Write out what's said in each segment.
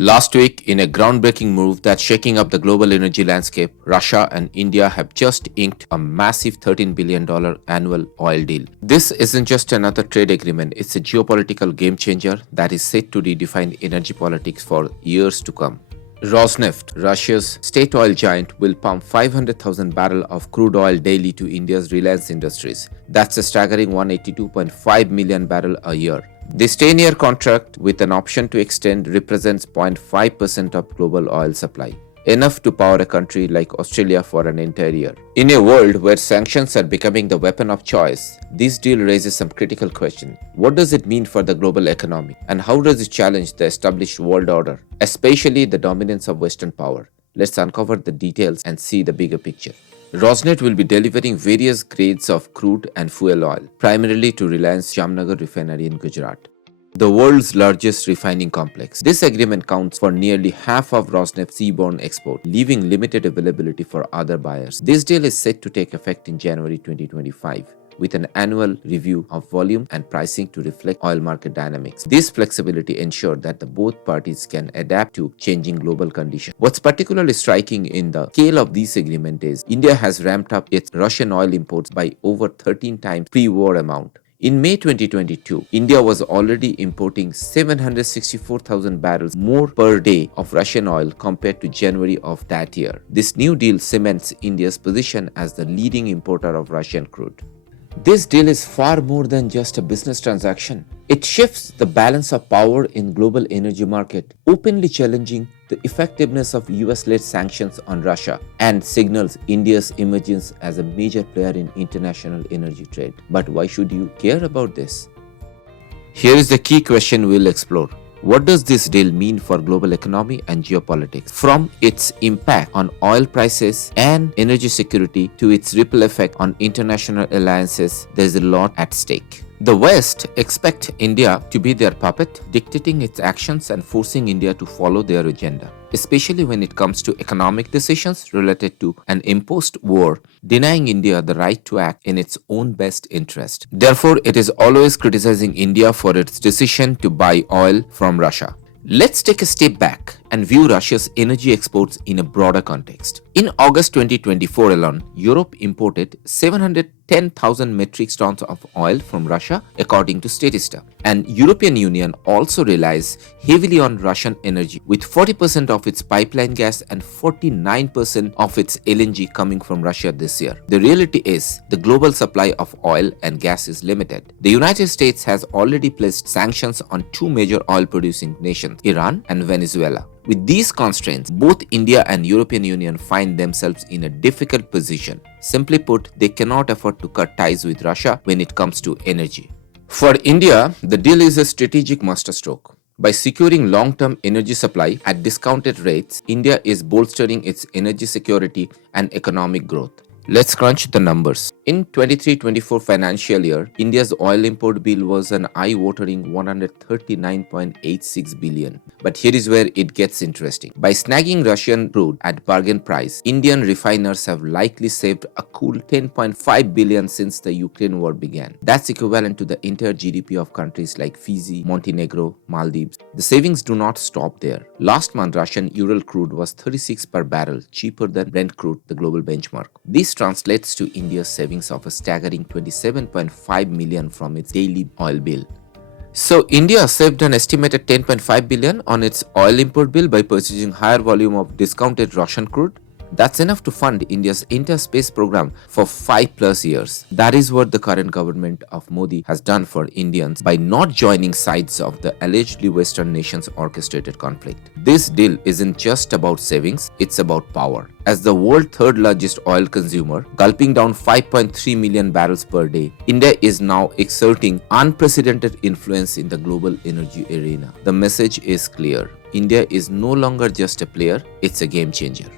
Last week, in a groundbreaking move that's shaking up the global energy landscape, Russia and India have just inked a massive $13 billion annual oil deal. This isn't just another trade agreement, it's a geopolitical game changer that is set to redefine energy politics for years to come. Rosneft, Russia's state oil giant, will pump 500,000 barrels of crude oil daily to India's Reliance Industries. That's a staggering 182.5 million barrels a year. This 10-year contract with an option to extend represents 0.5% of global oil supply, enough to power a country like Australia for an entire year. In a world where sanctions are becoming the weapon of choice, this deal raises some critical questions. What does it mean for the global economy? And how does it challenge the established world order, especially the dominance of Western power? Let's uncover the details and see the bigger picture. Rosneft will be delivering various grades of crude and fuel oil, primarily to Reliance Jamnagar refinery in Gujarat, the world's largest refining complex. This agreement counts for nearly half of Rosneft's seaborne export, leaving limited availability for other buyers. This deal is set to take effect in January 2025. With an annual review of volume and pricing to reflect oil market dynamics. This flexibility ensures that the both parties can adapt to changing global conditions. What's particularly striking in the scale of this agreement is India has ramped up its Russian oil imports by over 13 times pre-war amount. In May 2022, India was already importing 764,000 barrels more per day of Russian oil compared to January of that year. This new deal cements India's position as the leading importer of Russian crude. This deal is far more than just a business transaction. It shifts the balance of power in global energy market, openly challenging the effectiveness of US-led sanctions on Russia and signals India's emergence as a major player in international energy trade. But why should you care about this? Here is the key question we'll explore. What does this deal mean for global economy and geopolitics? From its impact on oil prices and energy security to its ripple effect on international alliances, there's a lot at stake. The West expect India to be their puppet, dictating its actions and forcing India to follow their agenda, especially when it comes to economic decisions related to an imposed war, denying India the right to act in its own best interest. Therefore, it is always criticizing India for its decision to buy oil from Russia. Let's take a step back and view Russia's energy exports in a broader context. In August 2024 alone, Europe imported 710,000 metric tons of oil from Russia, according to Statista. And European Union also relies heavily on Russian energy, with 40% of its pipeline gas and 49% of its LNG coming from Russia this year. The reality is, the global supply of oil and gas is limited. The United States has already placed sanctions on two major oil-producing nations, Iran and Venezuela. With these constraints, both India and European Union find themselves in a difficult position. Simply put, they cannot afford to cut ties with Russia when it comes to energy. For India, the deal is a strategic masterstroke. By securing long-term energy supply at discounted rates, India is bolstering its energy security and economic growth. Let's crunch the numbers. In 23-24 financial year, India's oil import bill was an eye-watering 139.86 billion. But here is where it gets interesting. By snagging Russian crude at bargain price, Indian refiners have likely saved a cool 10.5 billion since the Ukraine war began. That's equivalent to the entire GDP of countries like Fiji, Montenegro, Maldives. The savings do not stop there. Last month, Russian Ural crude was 36 per barrel, cheaper than Brent crude, the global benchmark. This translates to India's savings of a staggering 27.5 million from its daily oil bill. So India saved an estimated 10.5 billion on its oil import bill by purchasing higher volume of discounted Russian crude. That's enough to fund India's entire space program for 5+ years. That is what the current government of Modi has done for Indians by not joining sides of the allegedly Western nations' orchestrated conflict. This deal isn't just about savings, it's about power. As the world's third largest oil consumer, gulping down 5.3 million barrels per day, India is now exerting unprecedented influence in the global energy arena. The message is clear. India is no longer just a player, it's a game changer.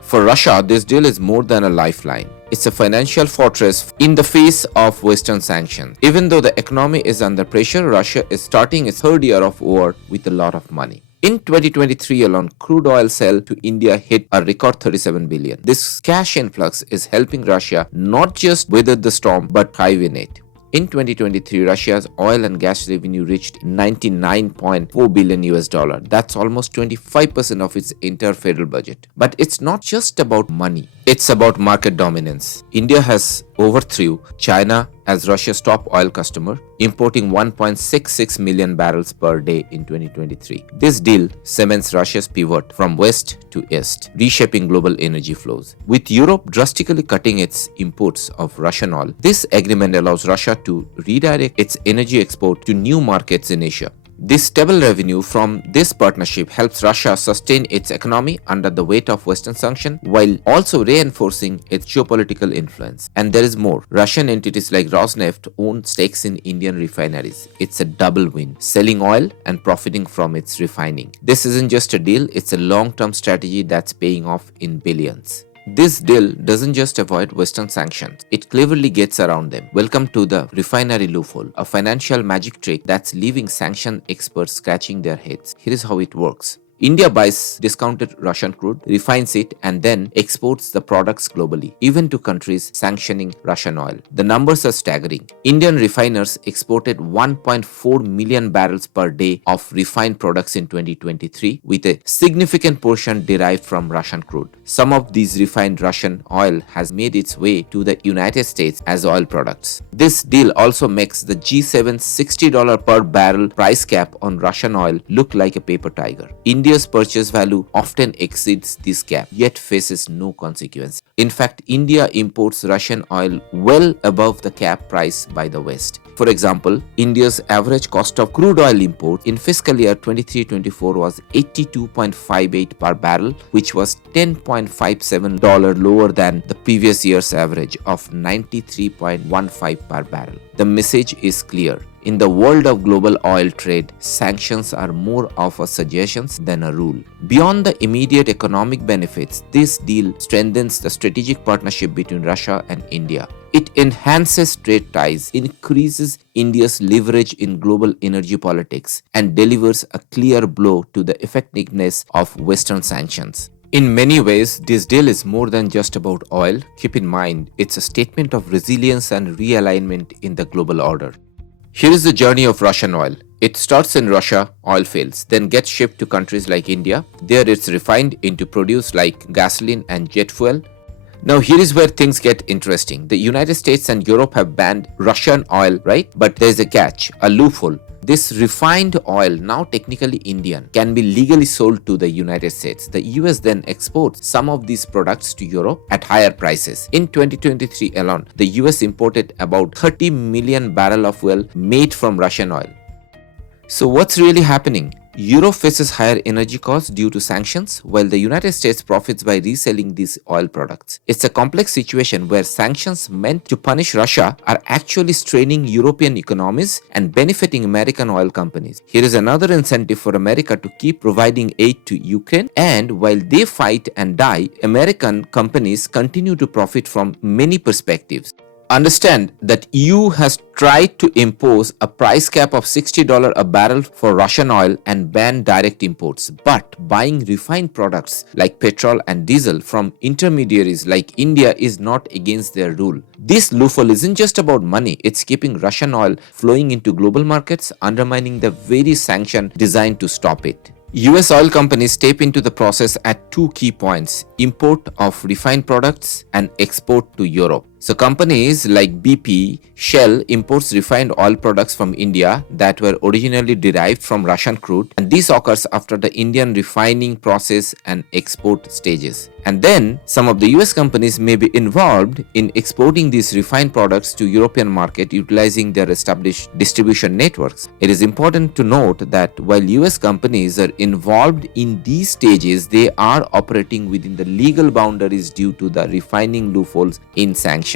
For Russia, this deal is more than a lifeline. It's a financial fortress in the face of Western sanctions. Even though the economy is under pressure, Russia is starting its third year of war with a lot of money. In 2023 alone, crude oil sale to India hit a record 37 billion. This cash influx is helping Russia not just weather the storm but thrive in it. In 2023, Russia's oil and gas revenue reached 99.4 billion US dollar. That's almost 25% of its entire federal budget. But it's not just about money. It's about market dominance. India has overthrew China as Russia's top oil customer, importing 1.66 million barrels per day in 2023. This deal cements Russia's pivot from west to east, reshaping global energy flows. With Europe drastically cutting its imports of Russian oil, this agreement allows Russia to redirect its energy export to new markets in Asia. This stable revenue from this partnership helps Russia sustain its economy under the weight of Western sanctions while also reinforcing its geopolitical influence. And there is more. Russian entities like Rosneft own stakes in Indian refineries. It's a double win, selling oil and profiting from its refining. This isn't just a deal, it's a long-term strategy that's paying off in billions. This deal doesn't just avoid Western sanctions, it cleverly gets around them. Welcome to the refinery loophole, a financial magic trick that's leaving sanction experts scratching their heads. Here is how it works. India buys discounted Russian crude, refines it, and then exports the products globally, even to countries sanctioning Russian oil. The numbers are staggering. Indian refiners exported 1.4 million barrels per day of refined products in 2023, with a significant portion derived from Russian crude. Some of these refined Russian oil has made its way to the United States as oil products. This deal also makes the G7 $60 per barrel price cap on Russian oil look like a paper tiger. India's purchase value often exceeds this cap, yet faces no consequence. In fact, India imports Russian oil well above the cap price by the West. For example, India's average cost of crude oil import in fiscal year 23-24 was 82.58 per barrel, which was $10.57 lower than the previous year's average of 93.15 per barrel. The message is clear. In the world of global oil trade, sanctions are more of a suggestion than a rule. Beyond the immediate economic benefits, this deal strengthens the strategic partnership between Russia and India. It enhances trade ties, increases India's leverage in global energy politics, and delivers a clear blow to the effectiveness of Western sanctions. In many ways, this deal is more than just about oil. Keep in mind, it's a statement of resilience and realignment in the global order. Here is the journey of Russian oil. It starts in Russia, oil fields, then gets shipped to countries like India. There it's refined into produce like gasoline and jet fuel. Now here is where things get interesting. The United States and Europe have banned Russian oil, right? But there's a catch, a loophole. This refined oil, now technically Indian, can be legally sold to the United States. The US then exports some of these products to Europe at higher prices. In 2023 alone, the US imported about 30 million barrels of oil made from Russian oil. So what's really happening? Europe faces higher energy costs due to sanctions, while the United States profits by reselling these oil products. It's a complex situation where sanctions meant to punish Russia are actually straining European economies and benefiting American oil companies. Here is another incentive for America to keep providing aid to Ukraine, and while they fight and die, American companies continue to profit from many perspectives. Understand that EU has tried to impose a price cap of $60 a barrel for Russian oil and ban direct imports, but buying refined products like petrol and diesel from intermediaries like India is not against their rule. This loophole isn't just about money, it's keeping Russian oil flowing into global markets, undermining the very sanction designed to stop it. US oil companies step into the process at two key points: import of refined products and export to Europe. So companies like BP, Shell imports refined oil products from India that were originally derived from Russian crude, and this occurs after the Indian refining process and export stages. And then some of the US companies may be involved in exporting these refined products to European market utilizing their established distribution networks. It is important to note that while US companies are involved in these stages, they are operating within the legal boundaries due to the refining loopholes in sanctions.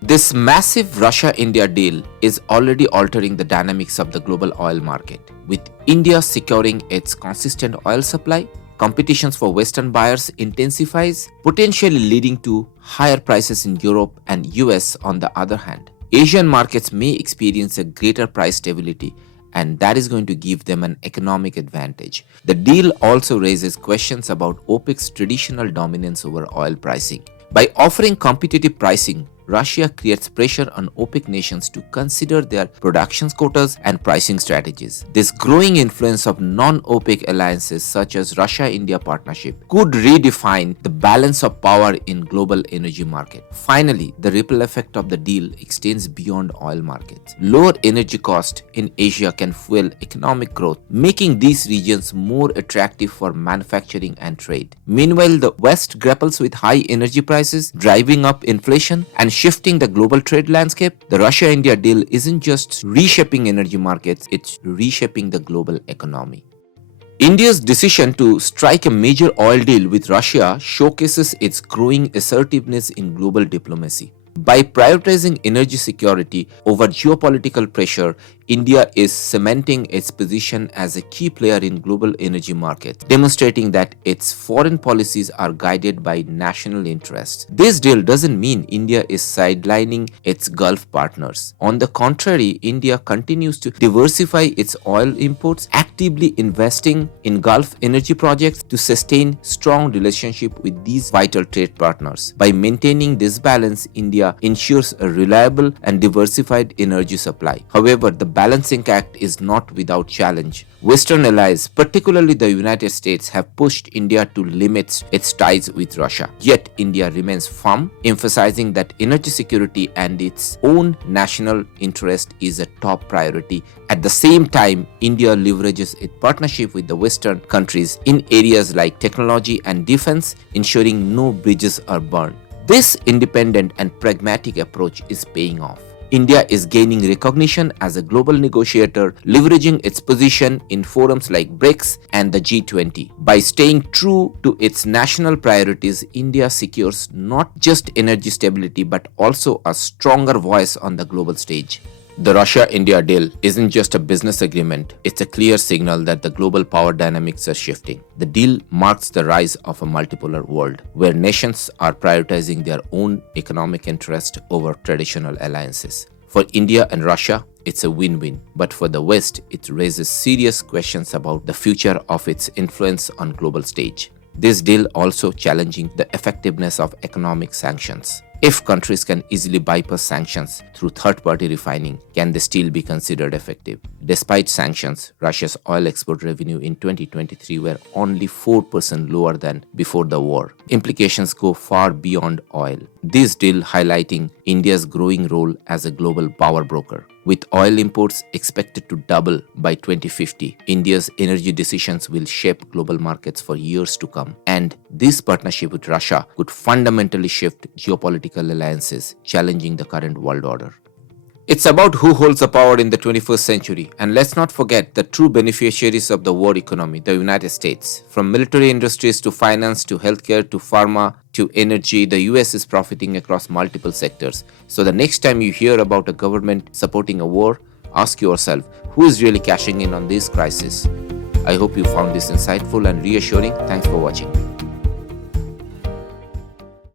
This massive Russia-India deal is already altering the dynamics of the global oil market, with India securing its consistent oil supply. Competitions for Western buyers intensifies, potentially leading to higher prices in Europe and US. On the other hand, Asian markets may experience a greater price stability, and that is going to give them an economic advantage. The deal also raises questions about OPEC's traditional dominance over oil pricing. By offering competitive pricing, Russia creates pressure on OPEC nations to consider their production quotas and pricing strategies. This growing influence of non-OPEC alliances such as Russia-India partnership could redefine the balance of power in global energy market. Finally, the ripple effect of the deal extends beyond oil markets. Lower energy cost in Asia can fuel economic growth, making these regions more attractive for manufacturing and trade. Meanwhile, the West grapples with high energy prices, driving up inflation and shifting the global trade landscape. The Russia-India deal isn't just reshaping energy markets, it's reshaping the global economy. India's decision to strike a major oil deal with Russia showcases its growing assertiveness in global diplomacy. By prioritizing energy security over geopolitical pressure, India is cementing its position as a key player in global energy markets, demonstrating that its foreign policies are guided by national interests. This deal doesn't mean India is sidelining its Gulf partners. On the contrary, India continues to diversify its oil imports, actively investing in Gulf energy projects to sustain strong relationship with these vital trade partners. By maintaining this balance, India ensures a reliable and diversified energy supply. However, the balancing act is not without challenge. Western allies, particularly the United States, have pushed India to limit its ties with Russia. Yet, India remains firm, emphasizing that energy security and its own national interest is a top priority. At the same time, India leverages its partnership with the Western countries in areas like technology and defense, ensuring no bridges are burned. This independent and pragmatic approach is paying off. India is gaining recognition as a global negotiator, leveraging its position in forums like BRICS and the G20. By staying true to its national priorities, India secures not just energy stability but also a stronger voice on the global stage. The Russia-India deal isn't just a business agreement, it's a clear signal that the global power dynamics are shifting. The deal marks the rise of a multipolar world, where nations are prioritizing their own economic interest over traditional alliances. For India and Russia, it's a win-win, but for the West, it raises serious questions about the future of its influence on global stage. This deal also challenging the effectiveness of economic sanctions. If countries can easily bypass sanctions through third-party refining, can they still be considered effective? Despite sanctions, Russia's oil export revenue in 2023 were only 4% lower than before the war. Implications go far beyond oil. This deal highlighting India's growing role as a global power broker. With oil imports expected to double by 2050, India's energy decisions will shape global markets for years to come. And this partnership with Russia could fundamentally shift geopolitical alliances, challenging the current world order. It's about who holds the power in the 21st century, and let's not forget the true beneficiaries of the world economy, the United States. From military industries to finance to healthcare to pharma to energy, the US is profiting across multiple sectors. So the next time you hear about a government supporting a war, ask yourself, who is really cashing in on this crisis? I hope you found this insightful and reassuring. Thanks for watching.